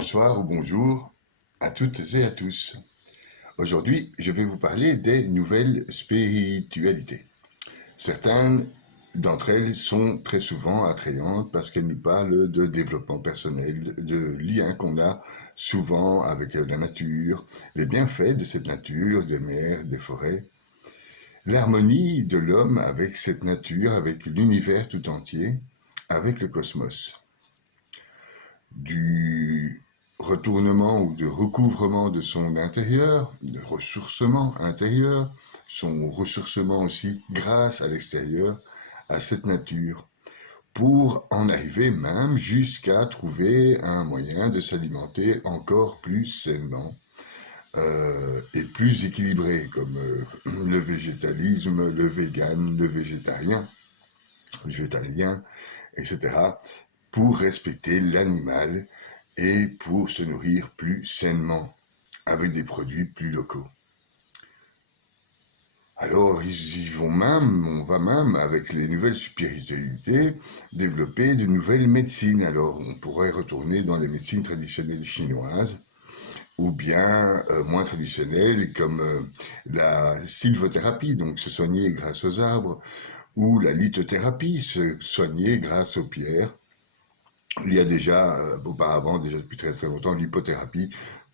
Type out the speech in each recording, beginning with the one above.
Bonsoir ou bonjour à toutes et à tous. Aujourd'hui, je vais vous parler des nouvelles spiritualités. Certaines d'entre elles sont très souvent attrayantes parce qu'elles nous parlent de développement personnel, de liens qu'on a souvent avec la nature, les bienfaits de cette nature, des mers, des forêts, l'harmonie de l'homme avec cette nature, avec l'univers tout entier, avec le cosmos. Du retournement ou de recouvrement de son intérieur, de ressourcement intérieur, son ressourcement aussi grâce à l'extérieur, à cette nature, pour en arriver même jusqu'à trouver un moyen de s'alimenter encore plus sainement et plus équilibré, comme le végétalisme, le vegan, le végétarien, etc., pour respecter l'animal et pour se nourrir plus sainement, avec des produits plus locaux. Alors, on va même, avec les nouvelles spiritualités, développer de nouvelles médecines. Alors, on pourrait retourner dans les médecines traditionnelles chinoises, ou bien moins traditionnelles, comme la sylvothérapie, donc se soigner grâce aux arbres, ou la lithothérapie, se soigner grâce aux pierres. Il y a déjà, auparavant, déjà depuis très très longtemps, l'hypothérapie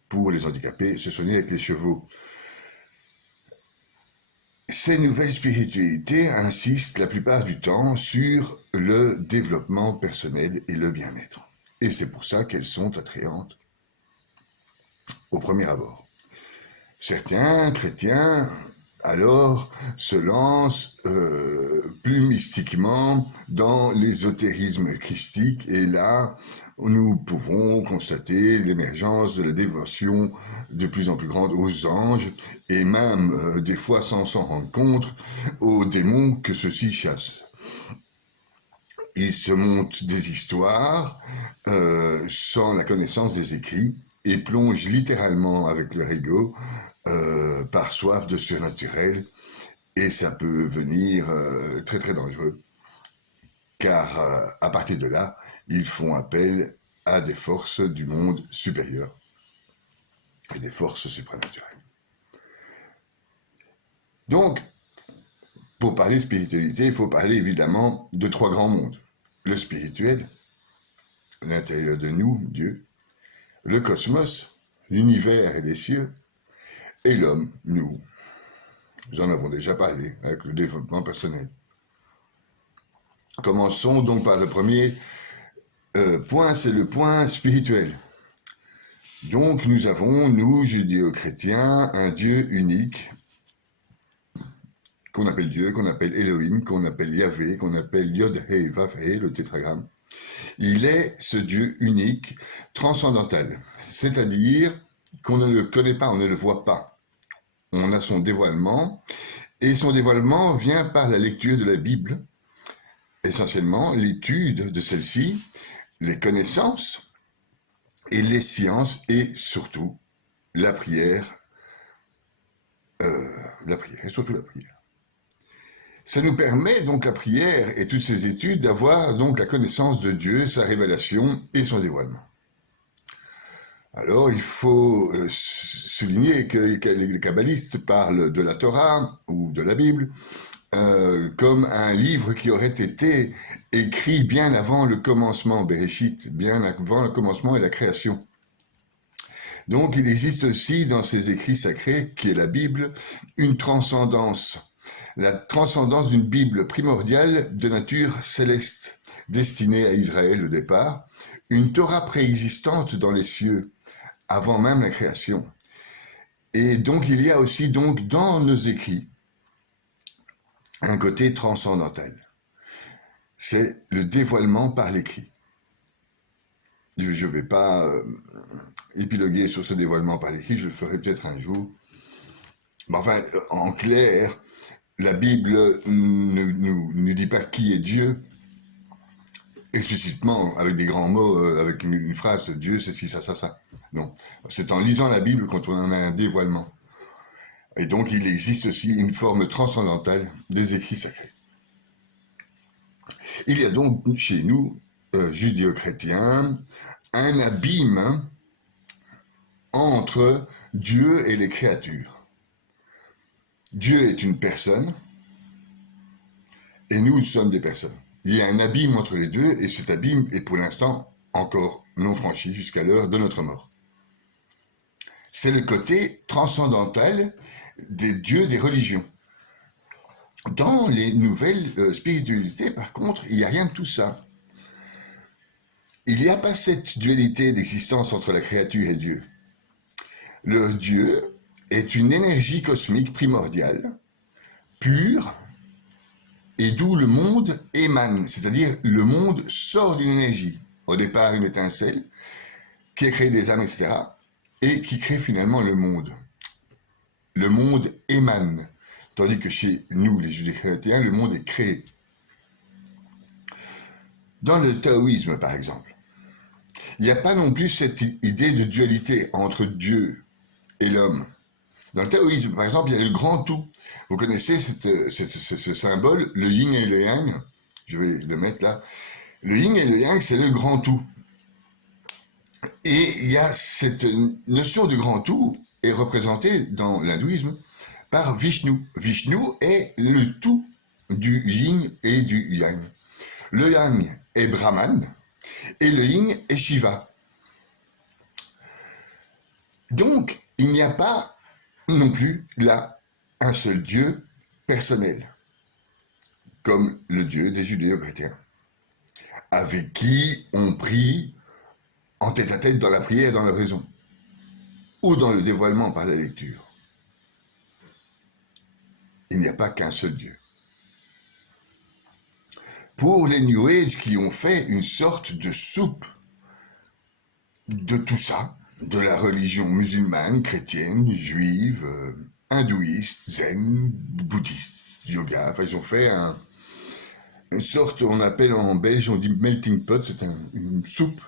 pour les handicapés, se soigner avec les chevaux. Ces nouvelles spiritualités insistent la plupart du temps sur le développement personnel et le bien-être. Et c'est pour ça qu'elles sont attrayantes au premier abord. Certains chrétiens, alors, se lancent plus mystiquement dans l'ésotérisme christique, et là, nous pouvons constater l'émergence de la dévotion de plus en plus grande aux anges, et même, des fois sans s'en rendre compte, aux démons que ceux-ci chassent. Ils se montent des histoires sans la connaissance des écrits, et plongent littéralement avec leur ego par soif de surnaturel, et ça peut venir très très dangereux, car à partir de là, ils font appel à des forces du monde supérieur, et des forces supranaturelles. Donc, pour parler spiritualité, il faut parler évidemment de trois grands mondes. Le spirituel, l'intérieur de nous, Dieu, le cosmos, l'univers et les cieux, et l'homme, nous. Nous en avons déjà parlé avec le développement personnel. Commençons donc par le premier point, c'est le point spirituel. Donc nous avons, nous, judéo-chrétiens, un Dieu unique, qu'on appelle Dieu, qu'on appelle Elohim, qu'on appelle Yahvé, qu'on appelle Yod-Hé, Vav-Hé, le tétragramme. Il est ce Dieu unique, transcendantal, c'est-à-dire qu'on ne le connaît pas, on ne le voit pas. On a son dévoilement, et son dévoilement vient par la lecture de la Bible, essentiellement l'étude de celle-ci, les connaissances et les sciences, et surtout la prière, et surtout la prière. Ça nous permet donc la prière et toutes ces études d'avoir donc la connaissance de Dieu, sa révélation et son dévoilement. Alors il faut souligner que les kabbalistes parlent de la Torah ou de la Bible comme un livre qui aurait été écrit bien avant le commencement, Bereshit, bien avant le commencement et la création. Donc il existe aussi dans ces écrits sacrés, qui est la Bible, une transcendance. La transcendance d'une Bible primordiale de nature céleste, destinée à Israël au départ, une Torah préexistante dans les cieux, avant même la création. Et donc il y a aussi donc dans nos écrits un côté transcendantal. C'est le dévoilement par l'écrit. Je ne vais pas épiloguer sur ce dévoilement par l'écrit, je le ferai peut-être un jour. Mais enfin, en clair, la Bible ne nous dit pas qui est Dieu, explicitement, avec des grands mots, avec une phrase, Dieu c'est ci, ça, ça, ça. Non, c'est en lisant la Bible qu'on en a un dévoilement. Et donc il existe aussi une forme transcendantale des écrits sacrés. Il y a donc chez nous, judéo-chrétiens, un abîme entre Dieu et les créatures. Dieu est une personne et nous sommes des personnes. Il y a un abîme entre les deux et cet abîme est pour l'instant encore non franchi jusqu'à l'heure de notre mort. C'est le côté transcendantal des dieux des religions. Dans les nouvelles spiritualités, par contre, il n'y a rien de tout ça. Il n'y a pas cette dualité d'existence entre la créature et Dieu. Le Dieu est une énergie cosmique primordiale, pure, et d'où le monde émane, c'est-à-dire le monde sort d'une énergie. Au départ, une étincelle qui a créé des âmes, etc., et qui crée finalement le monde. Le monde émane, tandis que chez nous, les judéo-chrétiens, le monde est créé. Dans le taoïsme, par exemple, il n'y a pas non plus cette idée de dualité entre Dieu et l'homme. Dans le taoïsme, par exemple, il y a le grand tout. Vous connaissez ce symbole, le yin et le yang. Je vais le mettre là. Le yin et le yang, c'est le grand tout. Et il y a cette notion de grand tout est représentée dans l'hindouisme par Vishnu. Vishnu est le tout du yin et du yang. Le yang est Brahman et le yin est Shiva. Donc, il n'y a pas non plus là un seul Dieu personnel, comme le Dieu des judéo-chrétiens, avec qui on prie en tête-à-tête dans la prière, dans la raison, ou dans le dévoilement par la lecture. Il n'y a pas qu'un seul Dieu. Pour les New Age qui ont fait une sorte de soupe de tout ça, de la religion musulmane, chrétienne, juive, hindouiste, zen, bouddhiste, yoga, enfin ils ont fait une sorte, on appelle en belge, on dit melting pot, c'est une soupe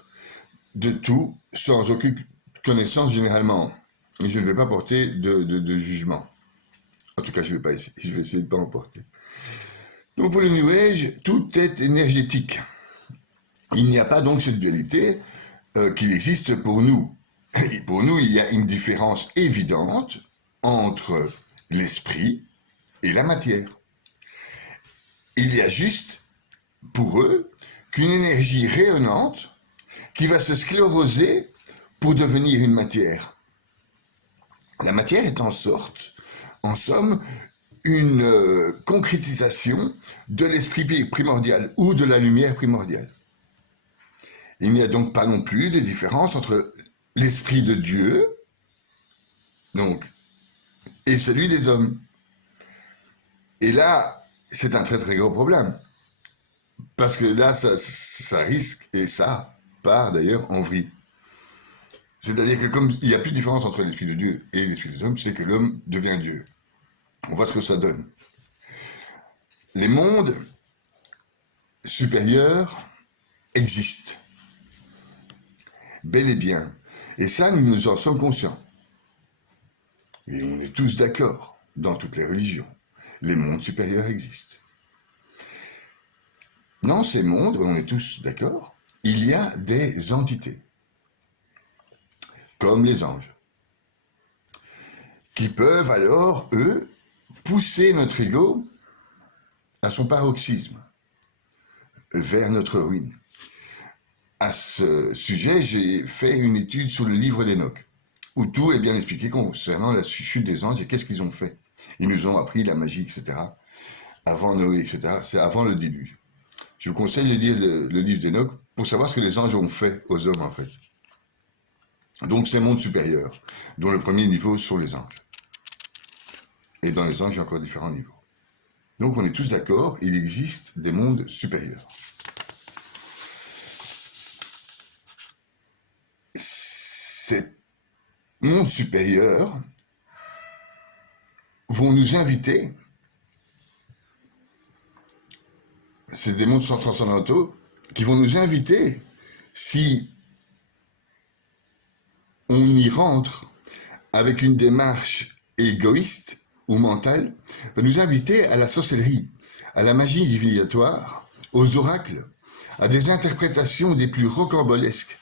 de tout, sans aucune connaissance généralement. Et je ne vais pas porter de jugement. En tout cas, je vais essayer de ne pas en porter. Donc pour le New Age, tout est énergétique. Il n'y a pas donc cette dualité qu'il existe pour nous. Et pour nous, il y a une différence évidente entre l'esprit et la matière. Il y a juste, pour eux, qu'une énergie rayonnante qui va se scléroser pour devenir une matière. La matière est en somme, une concrétisation de l'esprit primordial ou de la lumière primordiale. Il n'y a donc pas non plus de différence entre l'esprit de Dieu, donc, et celui des hommes. Et là, c'est un très très gros problème. Parce que là, ça risque, et ça part d'ailleurs en vrille. C'est-à-dire que comme il n'y a plus de différence entre l'esprit de Dieu et l'esprit des hommes, c'est que l'homme devient Dieu. On voit ce que ça donne. Les mondes supérieurs existent. Bel et bien. Et ça, nous en sommes conscients. Et on est tous d'accord dans toutes les religions. Les mondes supérieurs existent. Dans ces mondes, on est tous d'accord, il y a des entités, comme les anges, qui peuvent alors, eux, pousser notre ego à son paroxysme, vers notre ruine. À ce sujet, j'ai fait une étude sur le livre d'Enoch, où tout est bien expliqué concernant la chute des anges et qu'est-ce qu'ils ont fait. Ils nous ont appris la magie, etc., avant Noé, etc., c'est avant le déluge. Je vous conseille de lire le livre d'Enoch pour savoir ce que les anges ont fait aux hommes, en fait. Donc, c'est un monde supérieur, dont le premier niveau sont les anges. Et dans les anges, il y a encore différents niveaux. Donc, on est tous d'accord, il existe des mondes supérieurs. Ces mondes supérieurs vont nous inviter, c'est des mondes transcendantaux, qui vont nous inviter, si on y rentre avec une démarche égoïste ou mentale, va nous inviter à la sorcellerie, à la magie divinatoire, aux oracles, à des interprétations des plus rocambolesques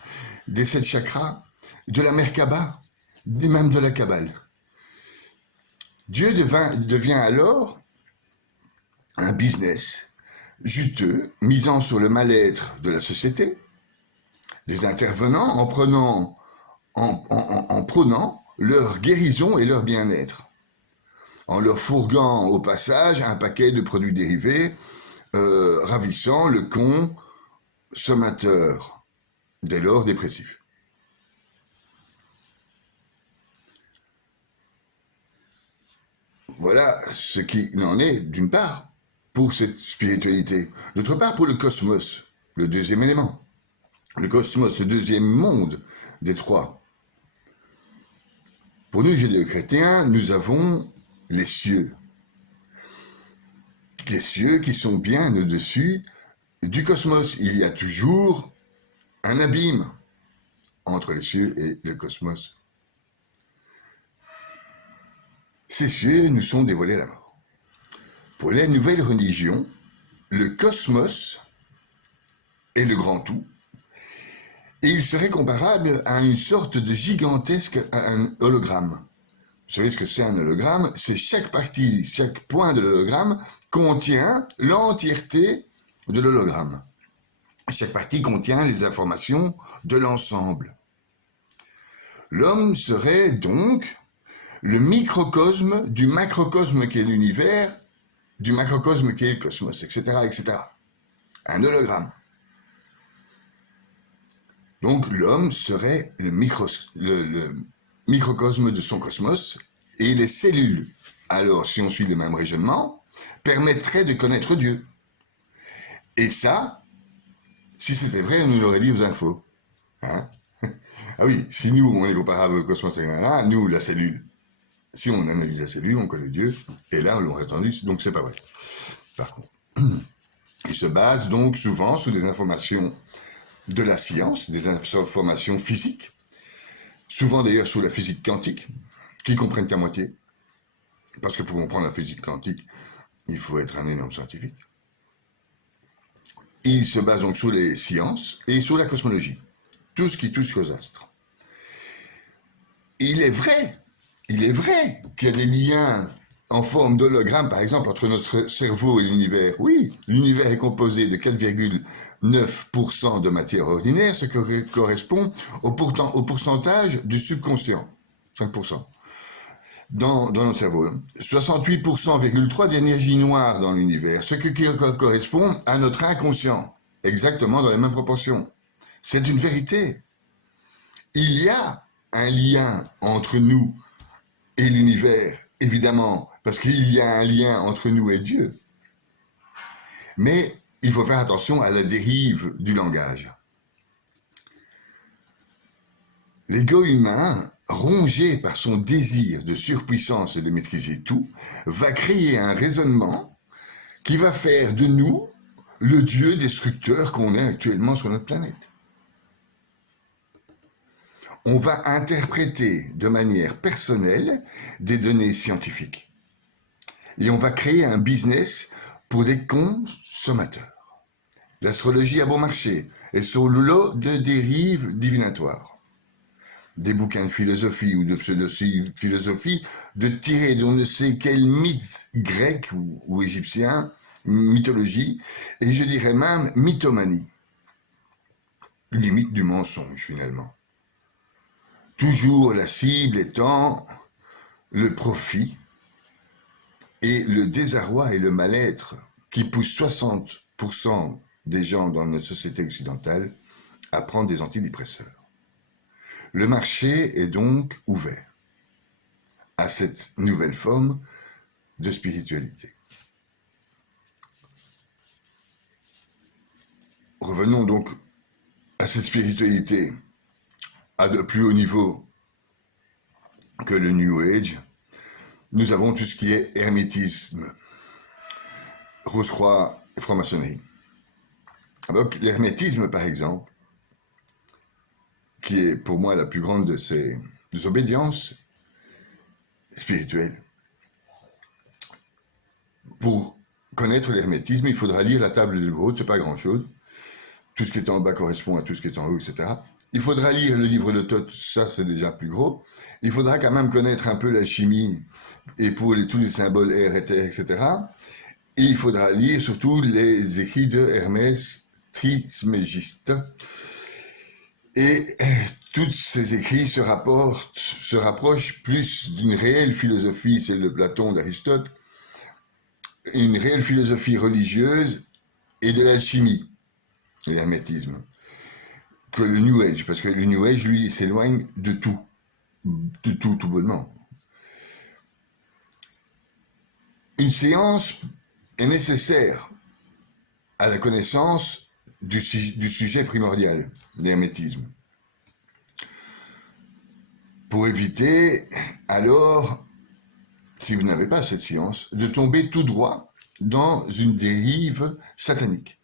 des 7 chakras, de la Merkaba, même de la Kabbale. Dieu devient alors un business juteux, misant sur le mal-être de la société, des intervenants en prônant leur guérison et leur bien-être, en leur fourguant au passage un paquet de produits dérivés ravissant le consommateur, dès lors dépressif. Voilà ce qu'il en est, d'une part, pour cette spiritualité. D'autre part, pour le cosmos, le deuxième élément. Le cosmos, le deuxième monde des trois. Pour nous, judéo-chrétiens, nous avons les cieux. Les cieux qui sont bien au-dessus du cosmos. Il y a toujours un abîme entre les cieux et le cosmos. Ces cieux nous sont dévoilés à la mort. Pour les nouvelles religions, le cosmos est le grand tout, et il serait comparable à une sorte de gigantesque hologramme. Vous savez ce que c'est un hologramme? C'est chaque partie, chaque point de l'hologramme contient l'entièreté de l'hologramme. Chaque partie contient les informations de l'ensemble. L'homme serait donc le microcosme du macrocosme qui est l'univers, du macrocosme qui est le cosmos, etc., etc. Un hologramme. Donc l'homme serait le microcosme de son cosmos, et les cellules, alors si on suit le même raisonnement, permettraient de connaître Dieu. Et ça, si c'était vrai, on nous l'aurait dit aux infos. Hein? Ah oui, si nous, on est comparable au cosmos, nous, la cellule, si on analyse la cellule, on connaît Dieu, et là, on l'aurait entendu, donc c'est pas vrai. Par contre, il se base donc souvent sur des informations de la science, des informations physiques, souvent d'ailleurs sur la physique quantique, qui comprennent qu'à moitié, parce que pour comprendre la physique quantique, il faut être un énorme scientifique. Il se base donc sur les sciences et sur la cosmologie, tout ce qui touche aux astres. Il est vrai qu'il y a des liens en forme d'hologramme, par exemple, entre notre cerveau et l'univers. Oui, l'univers est composé de 4,9% de matière ordinaire, ce qui correspond au pourcentage du subconscient, 5%. Dans notre cerveau, 68,3% d'énergie noire dans l'univers, ce qui correspond à notre inconscient, exactement dans les mêmes proportions. C'est une vérité. Il y a un lien entre nous et l'univers, évidemment, parce qu'il y a un lien entre nous et Dieu. Mais il faut faire attention à la dérive du langage. L'ego humain, rongé par son désir de surpuissance et de maîtriser tout, va créer un raisonnement qui va faire de nous le Dieu destructeur qu'on est actuellement sur notre planète. On va interpréter de manière personnelle des données scientifiques. Et on va créer un business pour des consommateurs. L'astrologie a bon marché et son lot de dérives divinatoires. Des bouquins de philosophie ou de pseudo-philosophie, de tirer d'on ne sait quel mythe grec ou égyptien, mythologie, et je dirais même mythomanie. Limite du mensonge finalement. Toujours la cible étant le profit et le désarroi et le mal-être qui poussent 60% des gens dans notre société occidentale à prendre des antidépresseurs. Le marché est donc ouvert à cette nouvelle forme de spiritualité. Revenons donc à cette spiritualité à de plus haut niveau que le New Age. Nous avons tout ce qui est hermétisme, Rose-Croix et franc-maçonnerie. Donc l'hermétisme, par exemple, qui est pour moi la plus grande de ces obédiences spirituelles. Pour connaître l'hermétisme, il faudra lire la table de l'Hôte, c'est pas grand-chose. Tout ce qui est en bas correspond à tout ce qui est en haut, etc. il faudra lire le livre de Thoth, ça c'est déjà plus gros. Il faudra quand même connaître un peu l'alchimie et pour tous les symboles air, éther, etc. Et il faudra lire surtout les écrits de Hermès Trismégiste. Et tous ces écrits se rapprochent plus d'une réelle philosophie, celle de Platon, d'Aristote, une réelle philosophie religieuse et de l'alchimie, l'hermétisme, que le New Age, parce que le New Age, lui, s'éloigne de tout bonnement. Une séance est nécessaire à la connaissance du sujet primordial, l'hermétisme. Pour éviter, alors, si vous n'avez pas cette science, de tomber tout droit dans une dérive satanique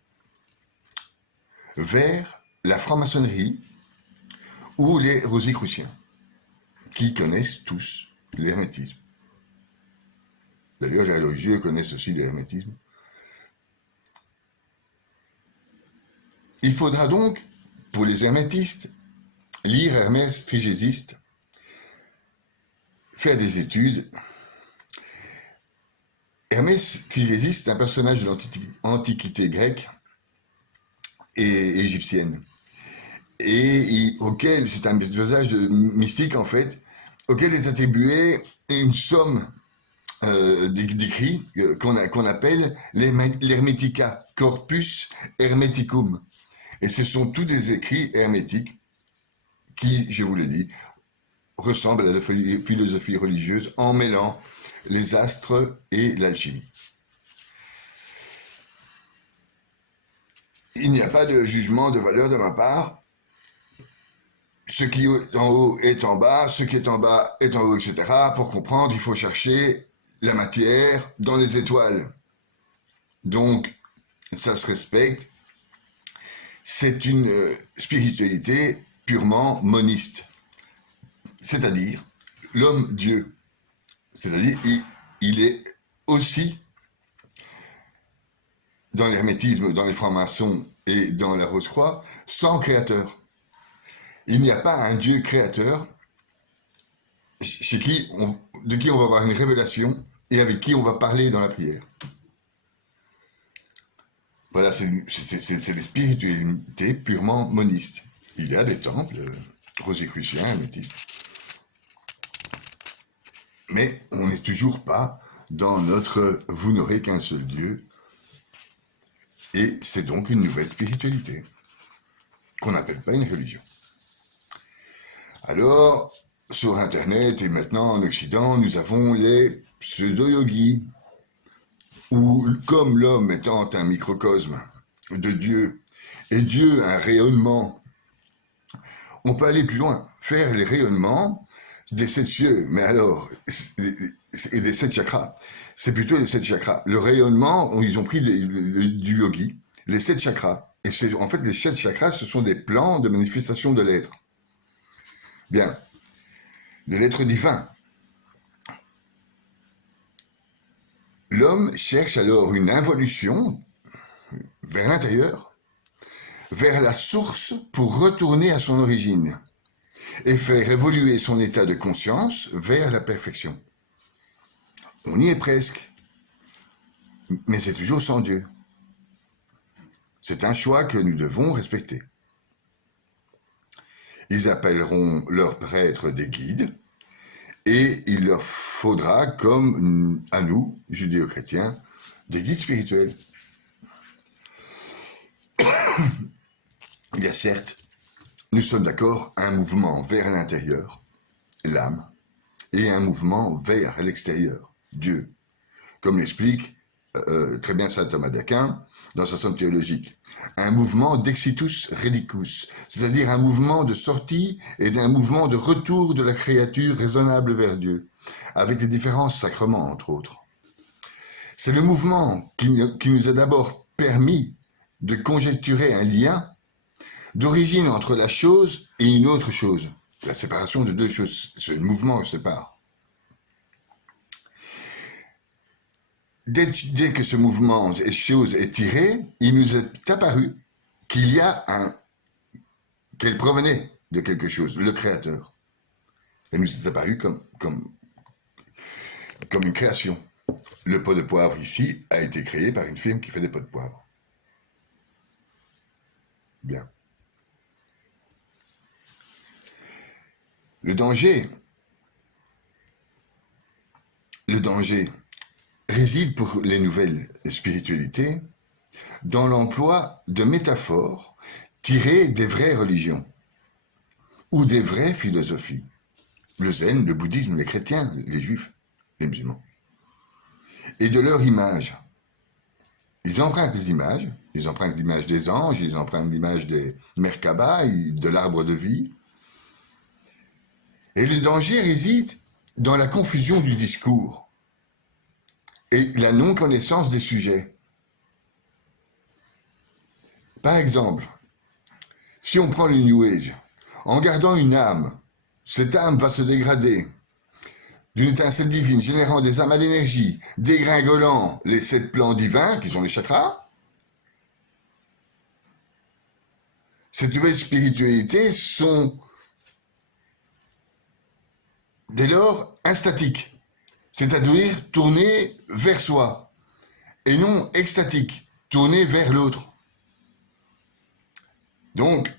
vers la franc-maçonnerie ou les rosicruciens, qui connaissent tous l'hermétisme. D'ailleurs, les religieux connaissent aussi l'hermétisme. Il faudra donc, pour les hermétistes, lire Hermès Trismégiste, faire des études. Hermès Trismégiste est un personnage de l'Antiquité grecque et égyptienne, et auquel, c'est un personnage mystique en fait, auquel est attribué une somme d'écrits qu'on appelle l'Hermetica, Corpus Hermeticum. Et ce sont tous des écrits hermétiques qui, je vous le dis, ressemblent à la philosophie religieuse en mêlant les astres et l'alchimie. Il n'y a pas de jugement de valeur de ma part. Ce qui est en haut est en bas, ce qui est en bas est en haut, etc. Pour comprendre, il faut chercher la matière dans les étoiles. Donc, ça se respecte. C'est une spiritualité purement moniste. C'est-à-dire, l'homme-dieu. C'est-à-dire, il est aussi, dans l'hermétisme, dans les francs-maçons et dans la Rose-Croix, sans créateur. Il n'y a pas un Dieu créateur de qui on va avoir une révélation et avec qui on va parler dans la prière. Voilà, c'est les spiritualités purement monistes. Il y a des temples rosicruciens, hermétistes. Mais on n'est toujours pas dans notre « vous n'aurez qu'un seul Dieu ». Et c'est donc une nouvelle spiritualité qu'on n'appelle pas une religion. Alors, sur Internet et maintenant en Occident, nous avons les pseudo-yogis, où, comme l'homme étant un microcosme de Dieu, et Dieu un rayonnement, on peut aller plus loin, faire les rayonnements des 7 cieux, mais alors, et des 7 chakras. C'est plutôt les 7 chakras. Le rayonnement, ils ont pris du yogi, les 7 chakras. Et en fait, les 7 chakras, ce sont des plans de manifestation de l'être. Bien, de l'être divin. L'homme cherche alors une involution vers l'intérieur, vers la source pour retourner à son origine et faire évoluer son état de conscience vers la perfection. On y est presque, mais c'est toujours sans Dieu. C'est un choix que nous devons respecter. Ils appelleront leurs prêtres des guides, et il leur faudra, comme à nous, judéo-chrétiens, des guides spirituels. Il y a certes, nous sommes d'accord, un mouvement vers l'intérieur, l'âme, et un mouvement vers l'extérieur, Dieu, comme l'explique très bien saint Thomas d'Aquin dans sa somme théologique. Un mouvement d'exitus redicus, c'est-à-dire un mouvement de sortie et d'un mouvement de retour de la créature raisonnable vers Dieu, avec les différents sacrements, entre autres. C'est le mouvement qui nous a d'abord permis de conjecturer un lien d'origine entre la chose et une autre chose. La séparation de deux choses, ce mouvement sépare. Dès que ce mouvement et chose est tiré, il nous est apparu qu'il y a qu'elle provenait de quelque chose, le créateur. Elle nous est apparue comme une création. Le pot de poivre ici a été créé par une firme qui fait des pots de poivre. Bien. Le danger réside pour les nouvelles spiritualités dans l'emploi de métaphores tirées des vraies religions ou des vraies philosophies. Le zen, le bouddhisme, les chrétiens, les juifs, les musulmans. Et de leur image. Ils empruntent des images, ils empruntent l'image des anges, ils empruntent l'image des Merkaba, de l'arbre de vie. Et le danger réside dans la confusion du discours et la non-connaissance des sujets. Par exemple, si on prend le New Age, en gardant une âme, cette âme va se dégrader d'une étincelle divine, générant des amas d'énergie, dégringolant les 7 plans divins, qui sont les chakras. Cette nouvelle spiritualité sont dès lors instatiques, c'est-à-dire tournées vers soi, et non extatiques, tournées vers l'autre. Donc,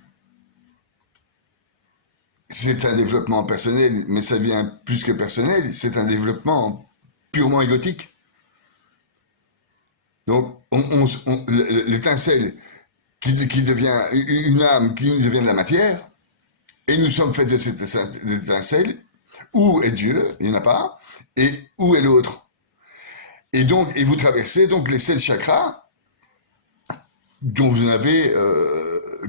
c'est un développement personnel, mais ça vient plus que personnel, c'est un développement purement égotique. Donc, l'étincelle qui devient une âme, qui devient de la matière, et nous sommes faits de cette étincelle. Où est Dieu? Il n'y en a pas. Et où est l'autre? Et vous traversez donc les 7 chakras, dont vous n'avez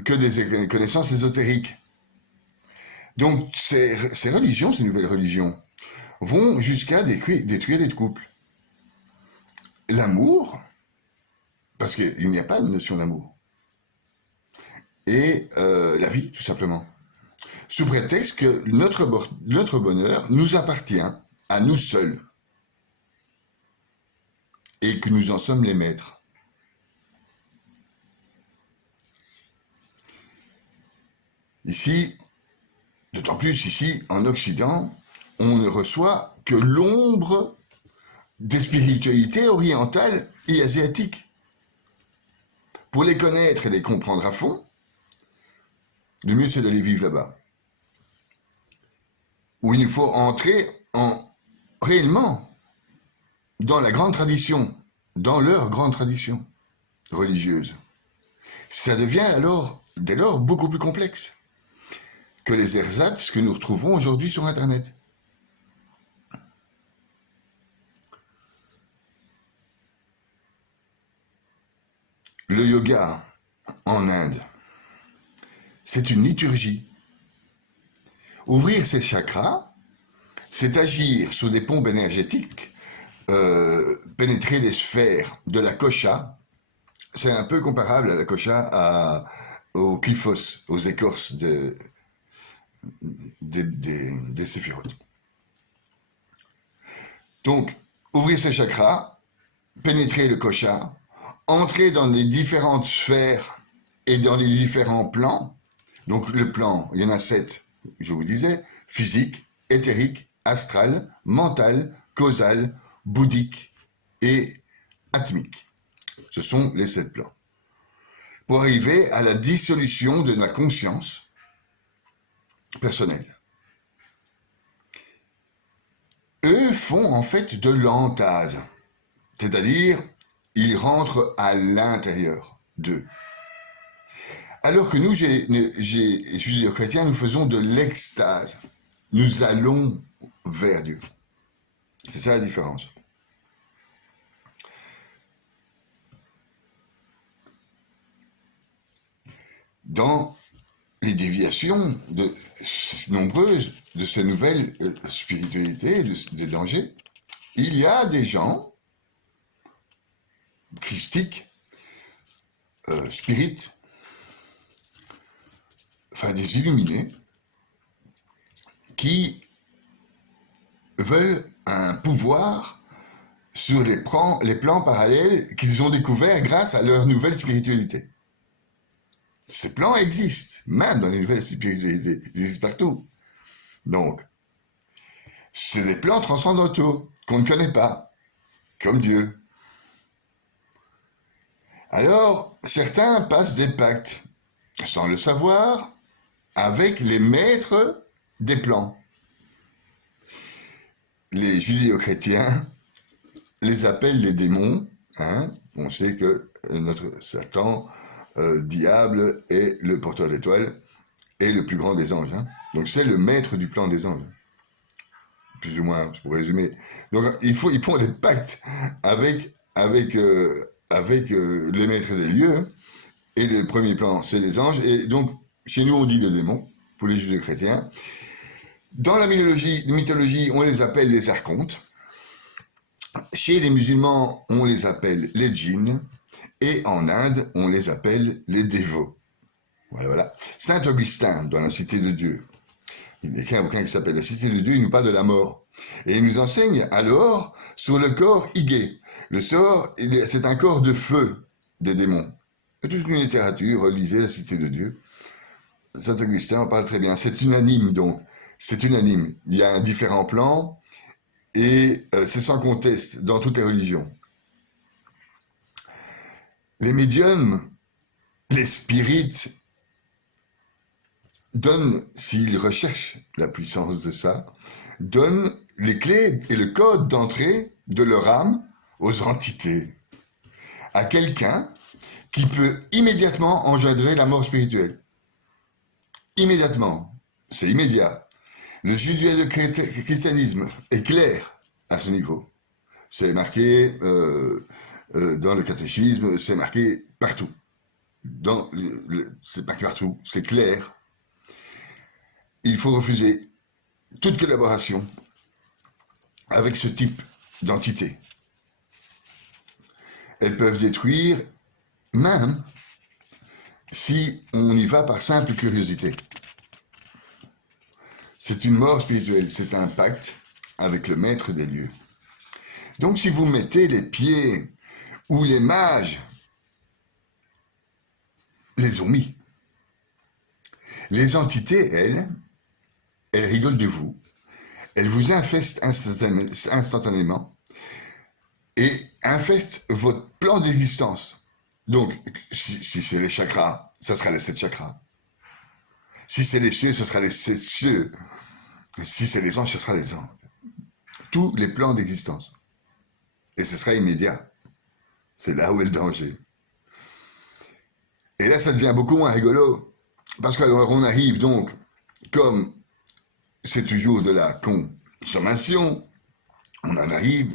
que des connaissances ésotériques. Donc, ces religions, ces nouvelles religions, vont jusqu'à détruire les couples. L'amour, parce qu'il n'y a pas de notion d'amour. Et la vie, tout simplement. Sous prétexte que notre bonheur nous appartient à nous seuls. Et que nous en sommes les maîtres. Ici, d'autant plus ici, en Occident, on ne reçoit que l'ombre des spiritualités orientales et asiatiques. Pour les connaître et les comprendre à fond, le mieux c'est d'aller vivre là-bas. Où il nous faut entrer réellement dans la grande tradition, dans leur grande tradition religieuse. Ça devient alors, dès lors, beaucoup plus complexe que les ersatz que nous retrouvons aujourd'hui sur Internet. Le yoga en Inde, c'est une liturgie. Ouvrir ses chakras, c'est agir sur des pompes énergétiques, pénétrer les sphères de la kosha. C'est un peu comparable à la kosha, aux kyphos, aux écorces des séphirotes. Donc, ouvrir ses chakras, pénétrer le kosha, entrer dans les différentes sphères et dans les différents plans. Donc, le plan, il y en a 7, je vous disais, physique, éthérique, astral, mental, causal, bouddhique et atmique. Ce sont les 7 plans. Pour arriver à la dissolution de la conscience personnelle. Eux font en fait de l'entase, c'est-à-dire ils rentrent à l'intérieur d'eux. Alors que nous, judéo-chrétiens, nous faisons de l'extase. Nous allons vers Dieu. C'est ça la différence. Dans les déviations nombreuses de ces nouvelles spiritualités, des dangers, il y a des gens christiques, spirites, enfin des illuminés, qui veulent un pouvoir sur les plans parallèles qu'ils ont découverts grâce à leur nouvelle spiritualité. Ces plans existent, même dans les nouvelles spiritualités, ils existent partout. Donc, c'est des plans transcendantaux qu'on ne connaît pas, comme Dieu. Alors, certains passent des pactes, sans le savoir, avec les maîtres des plans. Les judéo-chrétiens les appellent les démons. Hein. On sait que notre Satan, diable, est le porteur d'étoiles et le plus grand des anges. Hein. Donc c'est le maître du plan des anges. Plus ou moins, pour résumer. Donc ils font des pactes avec les maîtres des lieux. Et le premier plan, c'est les anges. Et donc, chez nous, on dit les démons, pour les judéo-chrétiens. Dans la mythologie, on les appelle les archontes. Chez les musulmans, on les appelle les djinns. Et en Inde, on les appelle les dévots. Voilà. Saint Augustin, dans la Cité de Dieu, il écrit un bouquin qui s'appelle La Cité de Dieu, il nous parle de la mort. Et il nous enseigne alors sur le corps Hygé. Le sort, c'est un corps de feu des démons. Il y a toute une littérature, lisez La Cité de Dieu. Saint Augustin en parle très bien. C'est unanime donc. C'est unanime. Il y a différents plans et c'est sans conteste dans toutes les religions. Les médiums, les spirites, donnent, s'ils recherchent la puissance de ça, donnent les clés et le code d'entrée de leur âme aux entités. À quelqu'un qui peut immédiatement engendrer la mort spirituelle. Immédiatement. C'est immédiat. Le judéo-christianisme est clair à ce niveau. C'est marqué dans le catéchisme, c'est marqué partout. C'est marqué partout, c'est clair. Il faut refuser toute collaboration avec ce type d'entité. Elles peuvent détruire, même si on y va par simple curiosité. C'est une mort spirituelle, c'est un pacte avec le maître des lieux. Donc si vous mettez les pieds où les mages les ont mis, les entités, elles rigolent de vous, elles vous infestent instantanément et infestent votre plan d'existence. Donc, si c'est les chakras, ça sera les 7 chakras. Si c'est les cieux, ce sera les 7 cieux. Si c'est les anges, ce sera les anges. Tous les plans d'existence. Et ce sera immédiat. C'est là où est le danger. Et là, ça devient beaucoup moins rigolo. Parce qu'alors, on arrive donc, comme c'est toujours de la consommation, on en arrive,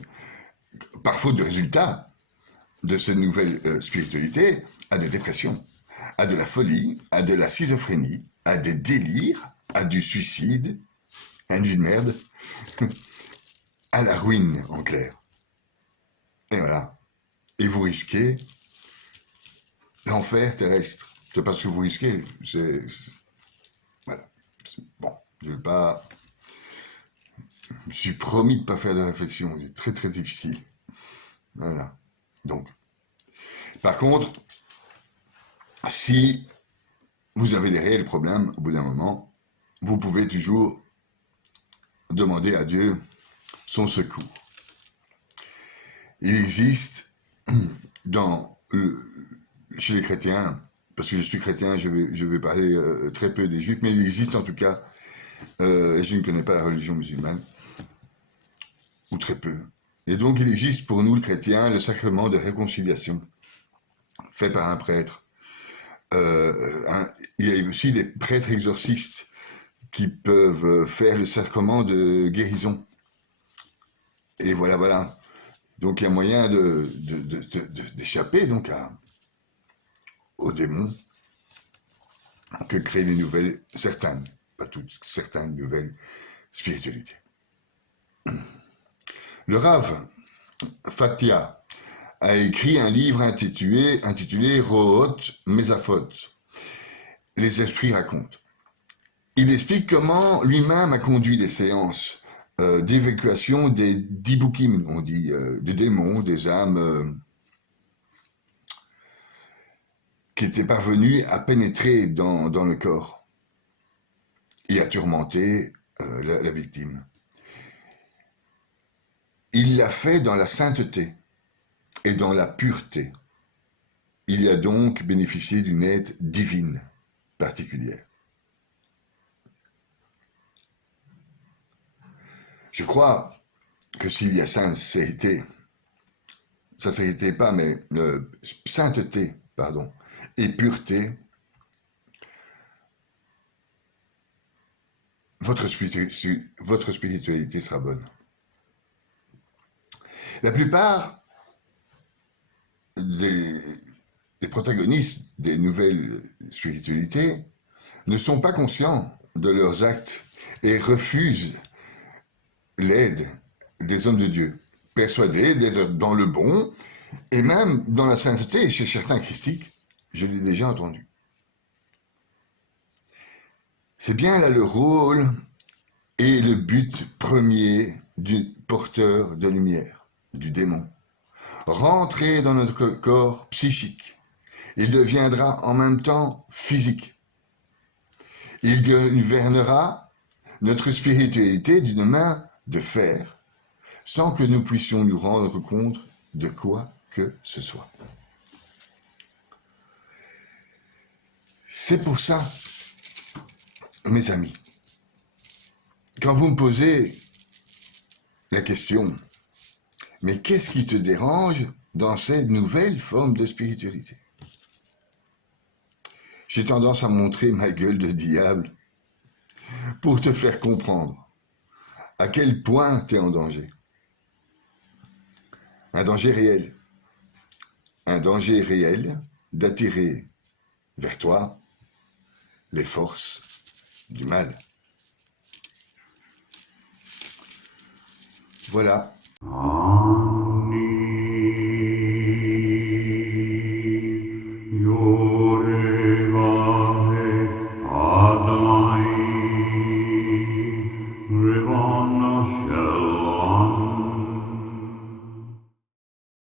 par faute de résultats de cette nouvelle spiritualité, à des dépressions, à de la folie, à de la schizophrénie, à des délires, à du suicide, à une vie de merde, à la ruine en clair. Et voilà. Et vous risquez l'enfer terrestre. C'est pas ce que vous risquez. Voilà. Bon, je vais pas... Je me suis promis de ne pas faire de réflexion. C'est très très difficile. Voilà. Donc. Par contre, si vous avez des réels problèmes, au bout d'un moment, vous pouvez toujours demander à Dieu son secours. Il existe chez les chrétiens, parce que je suis chrétien, je vais parler très peu des juifs, mais il existe en tout cas, je ne connais pas la religion musulmane, ou très peu. Et donc il existe pour nous, le chrétien, le sacrement de réconciliation, fait par un prêtre. Il y a aussi des prêtres exorcistes qui peuvent faire le sacrement de guérison. Et voilà. Donc il y a moyen d'échapper donc aux démons que créent les nouvelles, certaines, pas toutes, certaines nouvelles spiritualités. Le Rav Fatia a écrit un livre intitulé Rohot Mesafot, les esprits racontent. Il explique comment lui-même a conduit des séances d'évacuation des dibukim, on dit, des démons, des âmes qui était parvenu à pénétrer dans le corps et à tourmenter la victime. Il l'a fait dans la sainteté et dans la pureté. Il a donc bénéficié d'une aide divine particulière. Je crois que s'il y a sainteté et pureté, votre spiritualité sera bonne. La plupart des protagonistes des nouvelles spiritualités ne sont pas conscients de leurs actes et refusent l'aide des hommes de Dieu, persuadés d'être dans le bon et même dans la sainteté chez certains christiques, je l'ai déjà entendu. C'est bien là le rôle et le but premier du porteur de lumière, du démon. Rentrer dans notre corps psychique. Il deviendra en même temps physique. Il gouvernera notre spiritualité d'une main de fer, sans que nous puissions nous rendre compte de quoi que ce soit. C'est pour ça, mes amis, quand vous me posez la question, mais qu'est-ce qui te dérange dans cette nouvelle forme de spiritualité? J'ai tendance à montrer ma gueule de diable pour te faire comprendre à quel point tu es en danger. Un danger réel. Un danger réel d'attirer vers toi les forces du mal. Voilà.